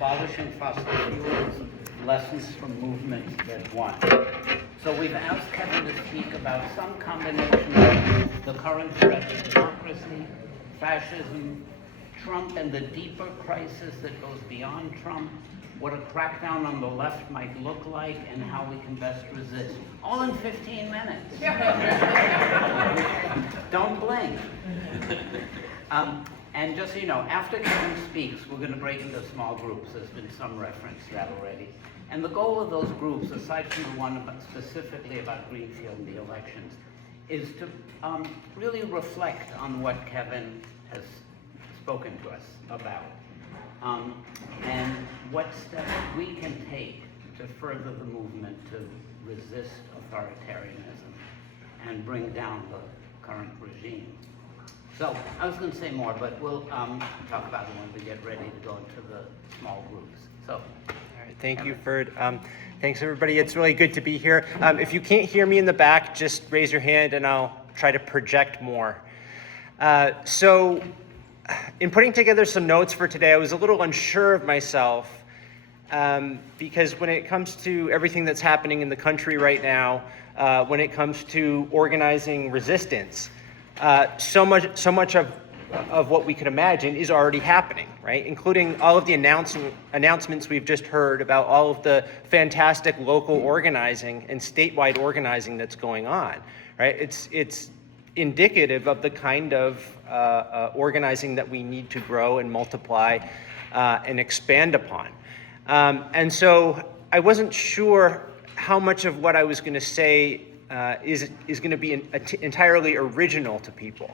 Abolishing Fossil Fuels, Lessons from Movements That Won. So we've asked Kevin to speak about some combination of the current threat to democracy, fascism, Trump and the deeper crisis that goes beyond Trump, what a crackdown on the left might look like, and how we can best resist. All in 15 minutes. Don't blink. And just so you know, after Kevin speaks, we're going to break into small groups. There's been some reference to that already. And the goal of those groups, aside from the one specifically about Greenfield and the elections, is to really reflect on what Kevin has spoken to us about. And what steps we can take to further the movement to resist authoritarianism and bring down the current regime. So I was going to say more, but we'll talk about it when we get ready to go into the small groups. So. All right, thank you, Ferd. Thanks, everybody. It's really good to be here. If you can't hear me in the back, just raise your hand and I'll try to project more. So in putting together some notes for today, I was a little unsure of myself because when it comes to everything that's happening in the country right now, when it comes to organizing resistance, so much of what we could imagine is already happening, right? Including all of the announcements we've just heard about all of the fantastic local organizing and statewide organizing that's going on, right? It's indicative of the kind of organizing that we need to grow and multiply and expand upon. And so I wasn't sure how much of what I was going to say is going to be entirely original to people.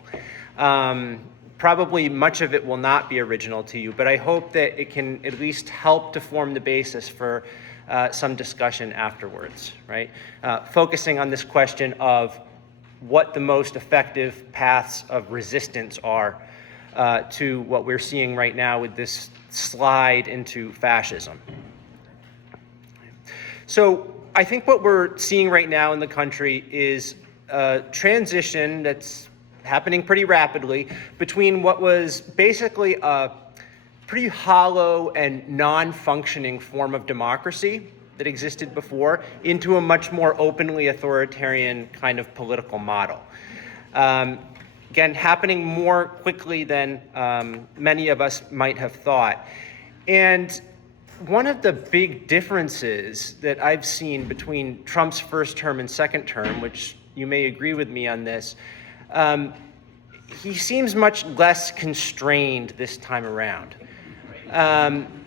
Probably much of it will not be original to you, but I hope that it can at least help to form the basis for some discussion afterwards, right? Focusing on this question of what the most effective paths of resistance are to what we're seeing right now with this slide into fascism. So I think what we're seeing right now in the country is a transition that's happening pretty rapidly between what was basically a pretty hollow and non-functioning form of democracy that existed before into a much more openly authoritarian kind of political model. Again, happening more quickly than many of us might have thought. And one of the big differences that I've seen between Trump's first term and second term, which you may agree with me on this, he seems much less constrained this time around.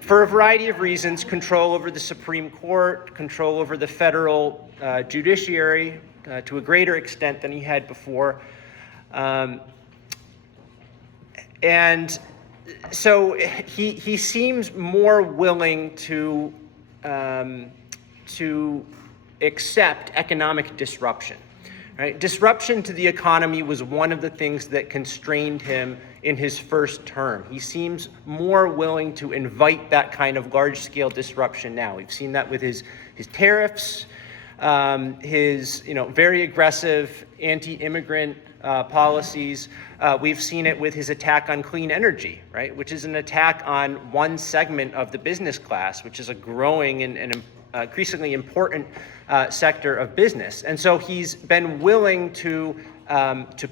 For a variety of reasons, control over the Supreme Court, control over the federal judiciary to a greater extent than he had before. And so he seems more willing to accept economic disruption. Right? Disruption to the economy was one of the things that constrained him in his first term. He seems more willing to invite that kind of large-scale disruption now. We've seen that with his tariffs, his very aggressive anti-immigrant policies. We've seen it with his attack on clean energy, right? Which is an attack on one segment of the business class, which is a growing and increasingly important sector of business. And so he's been willing to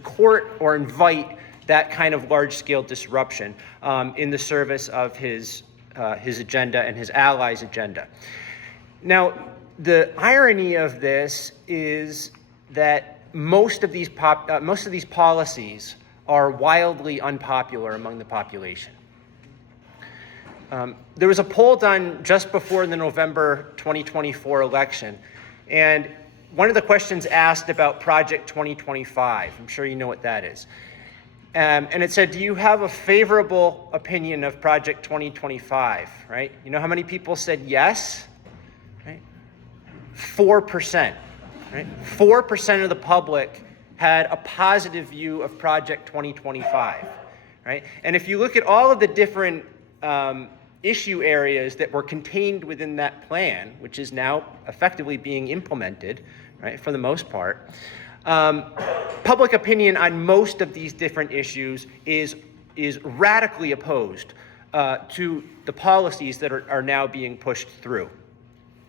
court or invite that kind of large-scale disruption in the service of his agenda and his allies' agenda. Now, the irony of this is that most of these policies are wildly unpopular among the population. There was a poll done just before the November 2024 election, and one of the questions asked about Project 2025. I'm sure you know what that is. And it said, do you have a favorable opinion of Project 2025, right? You know how many people said yes? Right? 4%, right? 4% of the public had a positive view of Project 2025, right? And if you look at all of the different issue areas that were contained within that plan, which is now effectively being implemented, right, for the most part, public opinion on most of these different issues is radically opposed to the policies that are now being pushed through,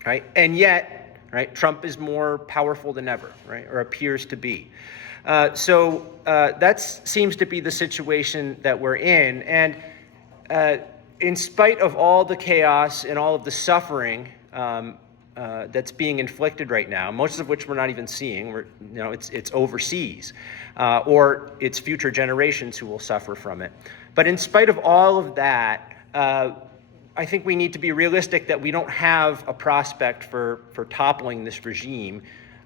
right? And yet, right, Trump is more powerful than ever, right, or appears to be. So that seems to be the situation that we're in. And in spite of all the chaos and all of the suffering that's being inflicted right now, most of which we're not even seeing, it's overseas, or it's future generations who will suffer from it. But in spite of all of that, I think we need to be realistic that we don't have a prospect for toppling this regime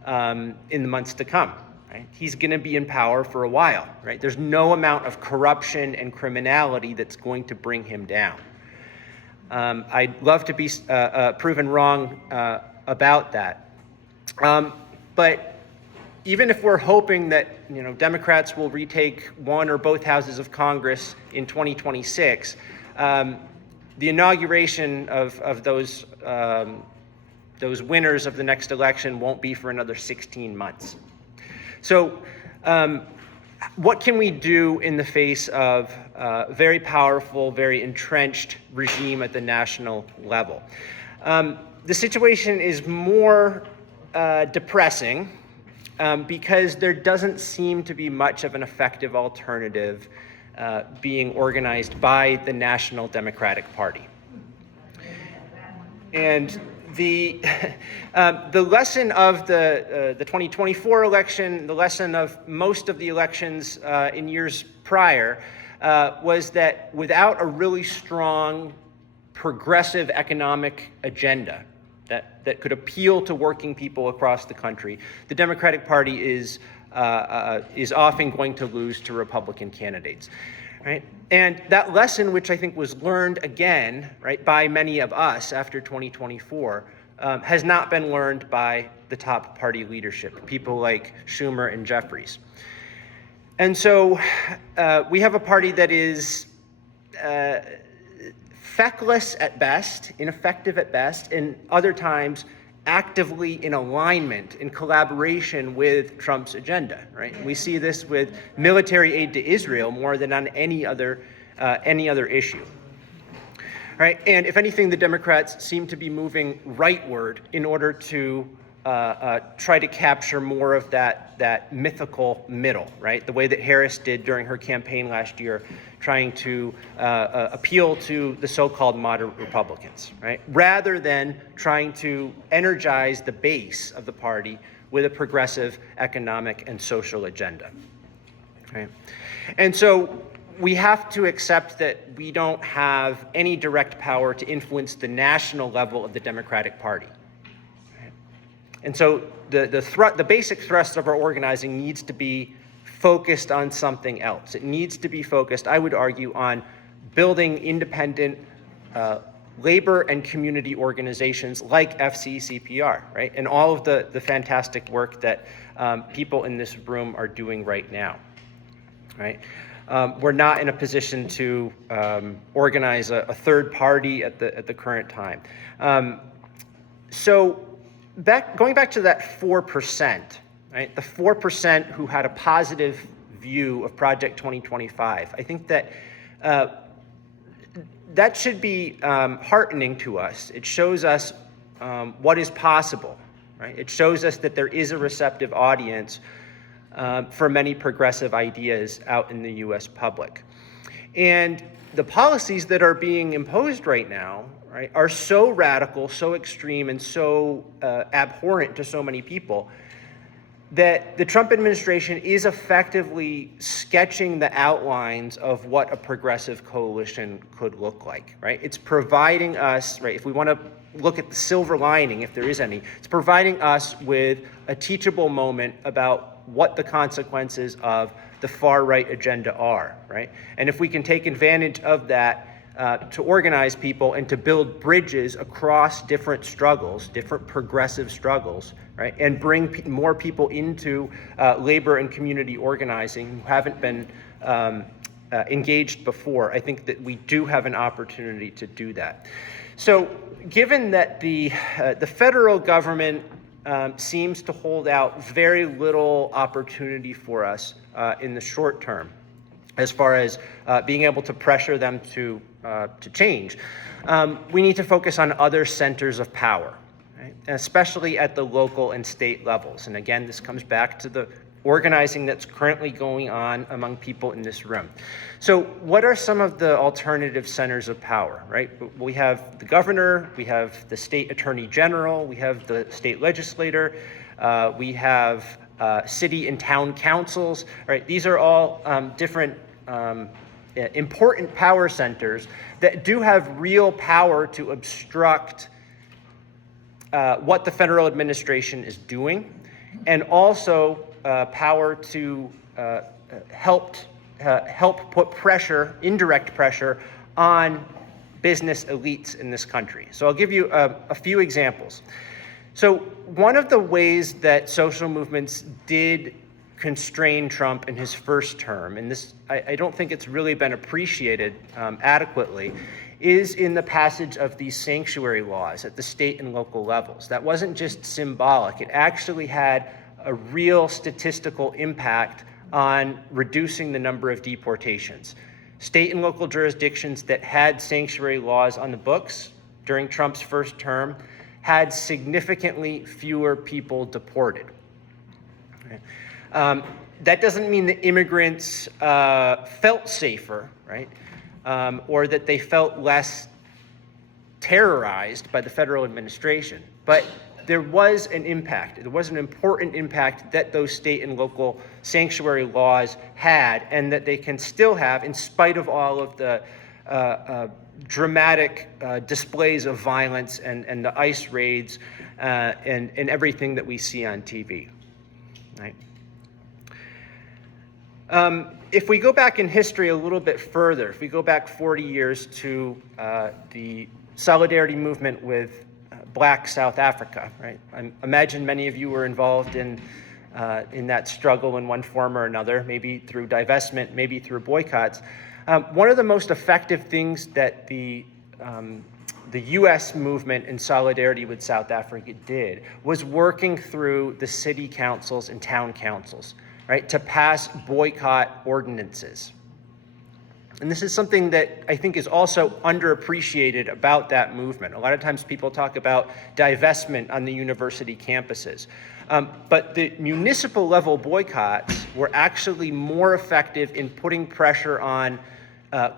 in the months to come. Right? He's going to be in power for a while. Right? There's no amount of corruption and criminality that's going to bring him down. I'd love to be proven wrong about that. But even if we're hoping that Democrats will retake one or both houses of Congress in 2026, the inauguration of those winners of the next election won't be for another 16 months. So what can we do in the face of a very powerful, very entrenched regime at the national level? The situation is more depressing because there doesn't seem to be much of an effective alternative being organized by the National Democratic Party. And the lesson of the 2024 election, the lesson of most of the elections in years prior, was that without a really strong progressive economic agenda that could appeal to working people across the country, the Democratic Party is often going to lose to Republican candidates, right? And that lesson, which I think was learned again, right, by many of us after 2024, has not been learned by the top party leadership, people like Schumer and Jeffries. And so we have a party that is feckless at best, ineffective at best, and other times actively in alignment, in collaboration with Trump's agenda, right? We see this with military aid to Israel more than on any other issue, right? And if anything, the Democrats seem to be moving rightward in order to try to capture more of that mythical middle, right? The way that Harris did during her campaign last year, trying to appeal to the so-called moderate Republicans, right? Rather than trying to energize the base of the party with a progressive economic and social agenda, right? And so we have to accept that we don't have any direct power to influence the national level of the Democratic Party. And so the basic thrust of our organizing needs to be focused on something else. It needs to be focused, I would argue, on building independent labor and community organizations like FCCPR, right? And all of the fantastic work that people in this room are doing right now, right? We're not in a position to organize a third party at the current time. Going back to that 4%, right? The 4% who had a positive view of Project 2025. I think that that should be heartening to us. It shows us what is possible, right? It shows us that there is a receptive audience for many progressive ideas out in the U.S. public. And the policies that are being imposed right now, right, are so radical, so extreme, and so abhorrent to so many people that the Trump administration is effectively sketching the outlines of what a progressive coalition could look like, right? It's providing us, right, if we want to look at the silver lining, if there is any, it's providing us with a teachable moment about what the consequences of the far-right agenda are, right? And if we can take advantage of that to organize people and to build bridges across different struggles, different progressive struggles, right? And bring more people into labor and community organizing who haven't been engaged before. I think that we do have an opportunity to do that. So given that the federal government seems to hold out very little opportunity for us in the short term, as far as being able to pressure them to to change, we need to focus on other centers of power, right? Especially at the local and state levels. And again, this comes back to the organizing that's currently going on among people in this room. So what are some of the alternative centers of power, right? We have the governor, we have the state attorney general, we have the state legislator, we have city and town councils, right? These are all different important power centers that do have real power to obstruct what the federal administration is doing, and also power to help put pressure, indirect pressure, on business elites in this country. So I'll give you a few examples. So one of the ways that social movements did constrain Trump in his first term, and this I don't think it's really been appreciated adequately, is in the passage of these sanctuary laws at the state and local levels. That wasn't just symbolic. It actually had a real statistical impact on reducing the number of deportations. State and local jurisdictions that had sanctuary laws on the books during Trump's first term had significantly fewer people deported. That doesn't mean that immigrants felt safer, right? Or that they felt less terrorized by the federal administration. But there was an impact. There was an important impact that those state and local sanctuary laws had, and that they can still have in spite of all of the dramatic displays of violence and the ICE raids and everything that we see on TV. Right? If we go back in history a little bit further, if we go back 40 years to the solidarity movement with Black South Africa, right? I imagine many of you were involved in that struggle in one form or another, maybe through divestment, maybe through boycotts. One of the most effective things that the U.S. movement in solidarity with South Africa did was working through the city councils and town councils, right, to pass boycott ordinances. And this is something that I think is also underappreciated about that movement. A lot of times people talk about divestment on the university campuses. But the municipal level boycotts were actually more effective in putting pressure on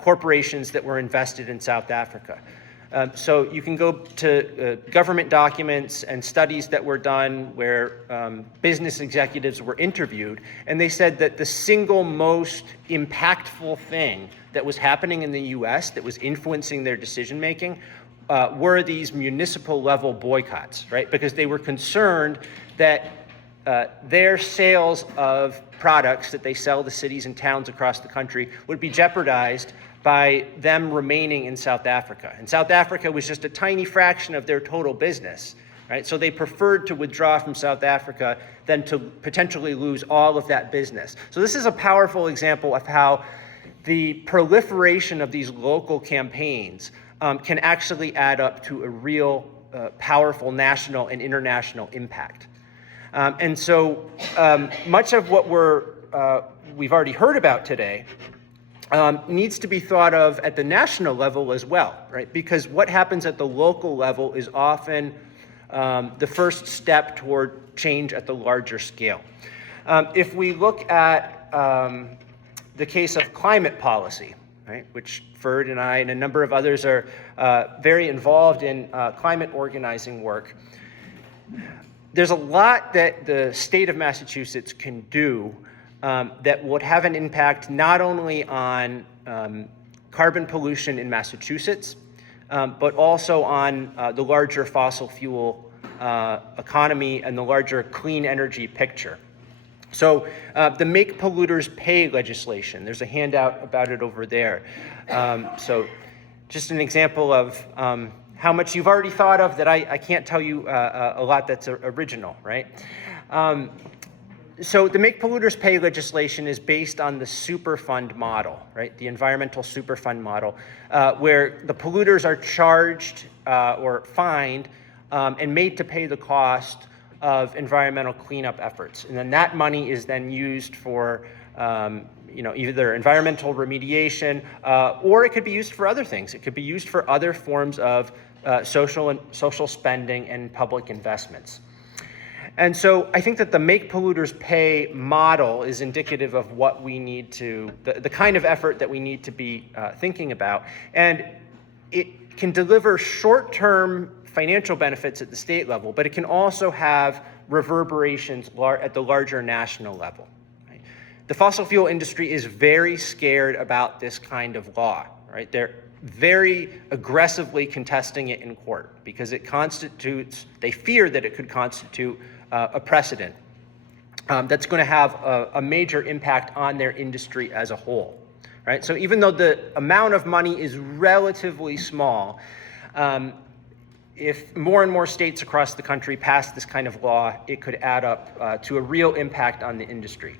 corporations that were invested in South Africa. So you can go to government documents and studies that were done where business executives were interviewed, and they said that the single most impactful thing that was happening in the U.S. that was influencing their decision-making were these municipal level boycotts, right? Because they were concerned that their sales of products that they sell to cities and towns across the country would be jeopardized by them remaining in South Africa. And South Africa was just a tiny fraction of their total business, right? So they preferred to withdraw from South Africa than to potentially lose all of that business. So this is a powerful example of how the proliferation of these local campaigns can actually add up to a real powerful national and international impact. And so much of what we've already heard about today needs to be thought of at the national level as well, right? Because what happens at the local level is often the first step toward change at the larger scale. If we look at the case of climate policy, right, which Ferd and I and a number of others are very involved in climate organizing work, there's a lot that the state of Massachusetts can do that would have an impact not only on carbon pollution in Massachusetts, but also on the larger fossil fuel economy and the larger clean energy picture. So the Make Polluters Pay legislation, there's a handout about it over there. So just an example of how much you've already thought of that I can't tell you a lot that's original, right? So the Make Polluters Pay legislation is based on the Superfund model, right? The environmental Superfund model, where the polluters are charged or fined and made to pay the cost of environmental cleanup efforts. And then that money is then used for either environmental remediation, or it could be used for other things. It could be used for other forms of social spending and public investments. And so I think that the make polluters pay model is indicative of what we need to, the kind of effort that we need to be thinking about. And it can deliver short-term financial benefits at the state level, but it can also have reverberations at the larger national level. Right? The fossil fuel industry is very scared about this kind of law. Right? They're very aggressively contesting it in court because it constitutes, they fear that it could constitute a precedent that's going to have a major impact on their industry as a whole. Right? So even though the amount of money is relatively small, if more and more states across the country pass this kind of law, it could add up to a real impact on the industry.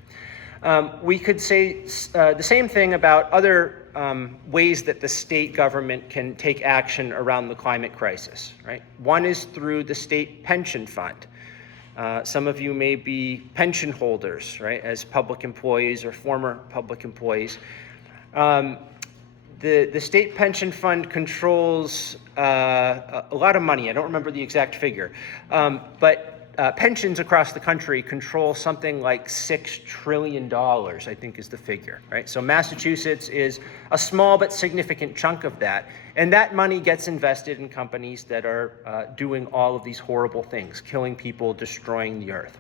We could say the same thing about other ways that the state government can take action around the climate crisis. Right? One is through the state pension fund. Some of you may be pension holders, right, as public employees or former public employees. The state pension fund controls a lot of money. I don't remember the exact figure, but pensions across the country control something like $6 trillion, I think is the figure, right? So Massachusetts is a small but significant chunk of that, and that money gets invested in companies that are doing all of these horrible things, killing people, destroying the earth.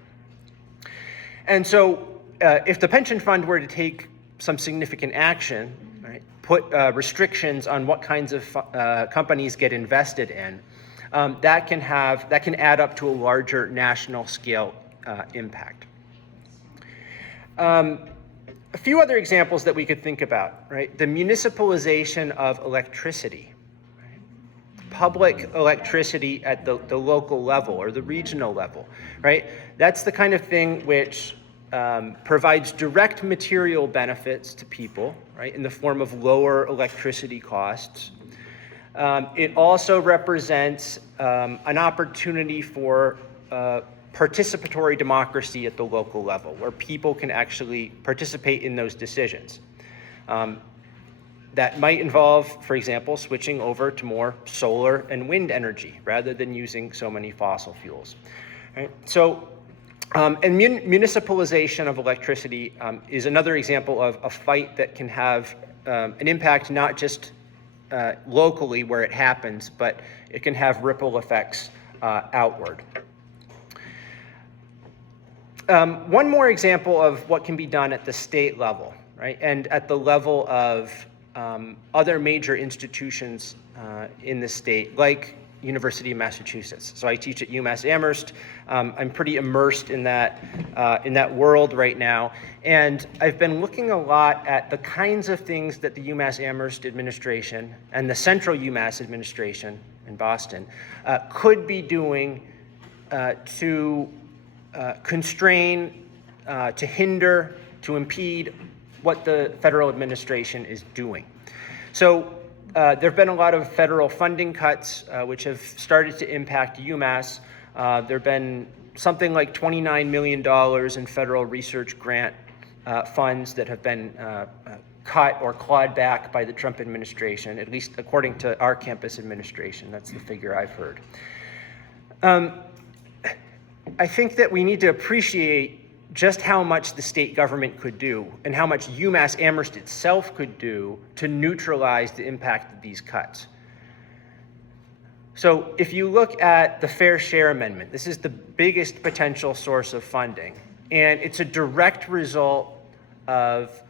And so if the pension fund were to take some significant action, right, put restrictions on what kinds of companies get invested in, that can add up to a larger national scale impact. A few other examples that we could think about, right? The municipalization of electricity, right? Public electricity at the local level or the regional level, right? That's the kind of thing which provides direct material benefits to people, right, in the form of lower electricity costs. It also represents an opportunity for participatory democracy at the local level, where people can actually participate in those decisions. That might involve, for example, switching over to more solar and wind energy rather than using so many fossil fuels. Right? So, and municipalization of electricity is another example of a fight that can have an impact not just locally where it happens, but it can have ripple effects outward. One more example of what can be done at the state level, right, and at the level of other major institutions in the state, like University of Massachusetts. So I teach at UMass Amherst. I'm pretty immersed in that world right now, and I've been looking a lot at the kinds of things that the UMass Amherst administration and the Central UMass administration in Boston could be doing to constrain, to hinder, to impede what the federal administration is doing. So there have been a lot of federal funding cuts which have started to impact UMass. There have been something like $29 million in federal research grant funds that have been cut or clawed back by the Trump administration, at least according to our campus administration. That's the figure I've heard. I think that we need to appreciate just how much the state government could do and how much UMass Amherst itself could do to neutralize the impact of these cuts. So if you look at the Fair Share Amendment, this is the biggest potential source of funding, and it's a direct result of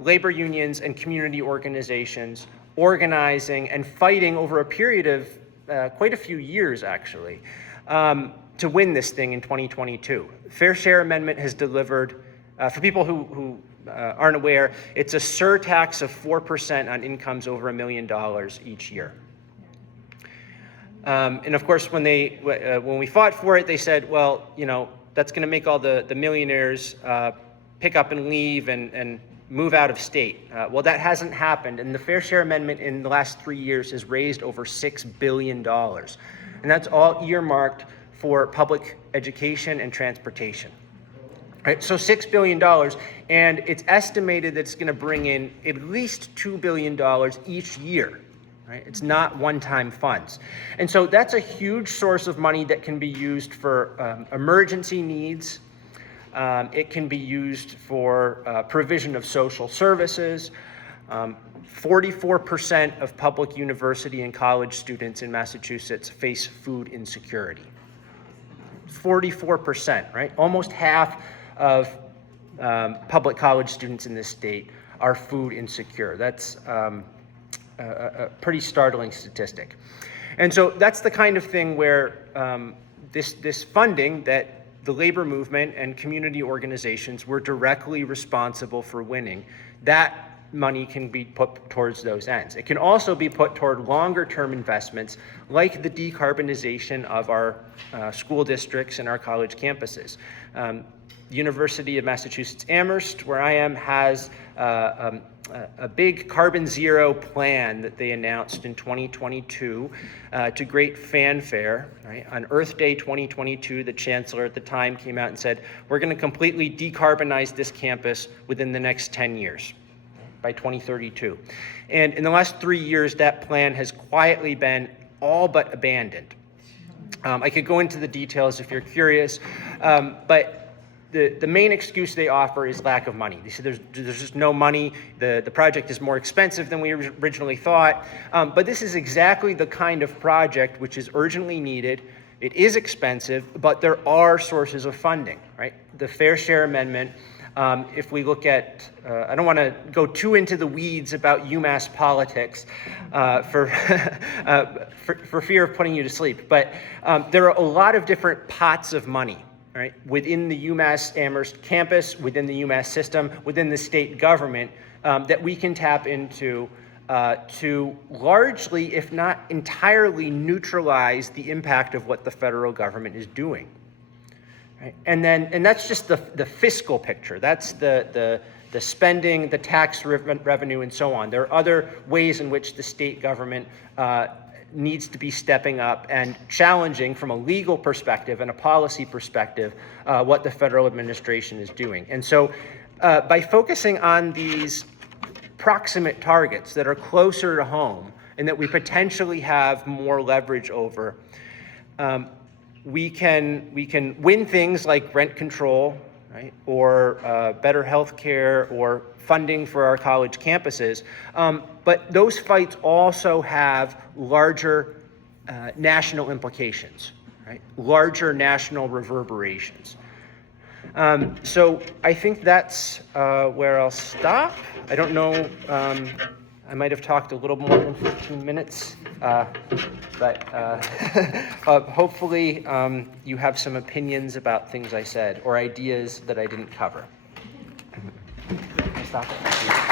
labor unions and community organizations organizing and fighting over a period of quite a few years, actually, to win this thing in 2022. Fair Share Amendment has delivered, for people who aren't aware, it's a surtax of 4% on incomes over $1 million each year. And of course, when we fought for it, they said, well, you know, that's going to make all the millionaires pick up and leave and move out of state. Well, that hasn't happened, and the Fair Share Amendment in the last 3 years has raised over $6 billion. And that's all earmarked for public education and transportation. Right, so $6 billion, and it's estimated that it's going to bring in at least $2 billion each year. Right? It's not one-time funds. And so that's a huge source of money that can be used for emergency needs. It can be used for provision of social services. 44% of public university and college students in Massachusetts face food insecurity. 44%, right? Almost half of public college students in this state are food insecure. That's a pretty startling statistic. And so that's the kind of thing where this funding that the labor movement and community organizations were directly responsible for winning, that money can be put towards those ends. It can also be put toward longer term investments like the decarbonization of our school districts and our college campuses. University of Massachusetts Amherst, where I am, has a big carbon zero plan that they announced in 2022 to great fanfare. Right? On Earth Day 2022, the chancellor at the time came out and said, we're going to completely decarbonize this campus within the next 10 years, by 2032. And in the last 3 years, that plan has quietly been all but abandoned. I could go into the details if you're curious, but the main excuse they offer is lack of money. They say there's just no money, the project is more expensive than we originally thought, but this is exactly the kind of project which is urgently needed. It is expensive, but there are sources of funding, right? The Fair Share Amendment, if we look at, I don't want to go too into the weeds about UMass politics for fear of putting you to sleep, but there are a lot of different pots of money, right, within the UMass Amherst campus, within the UMass system, within the state government that we can tap into to largely, if not entirely, neutralize the impact of what the federal government is doing. Right? And that's just the fiscal picture. That's the spending, the tax revenue, and so on. There are other ways in which the state government needs to be stepping up and challenging from a legal perspective and a policy perspective what the federal administration is doing. And so by focusing on these proximate targets that are closer to home and that we potentially have more leverage over, we can win things like rent control, right, or better health care or funding for our college campuses. But those fights also have larger national implications, right? Larger national reverberations. So I think that's where I'll stop. I don't know, I might have talked a little more than 15 minutes, but hopefully you have some opinions about things I said or ideas that I didn't cover. Stop it.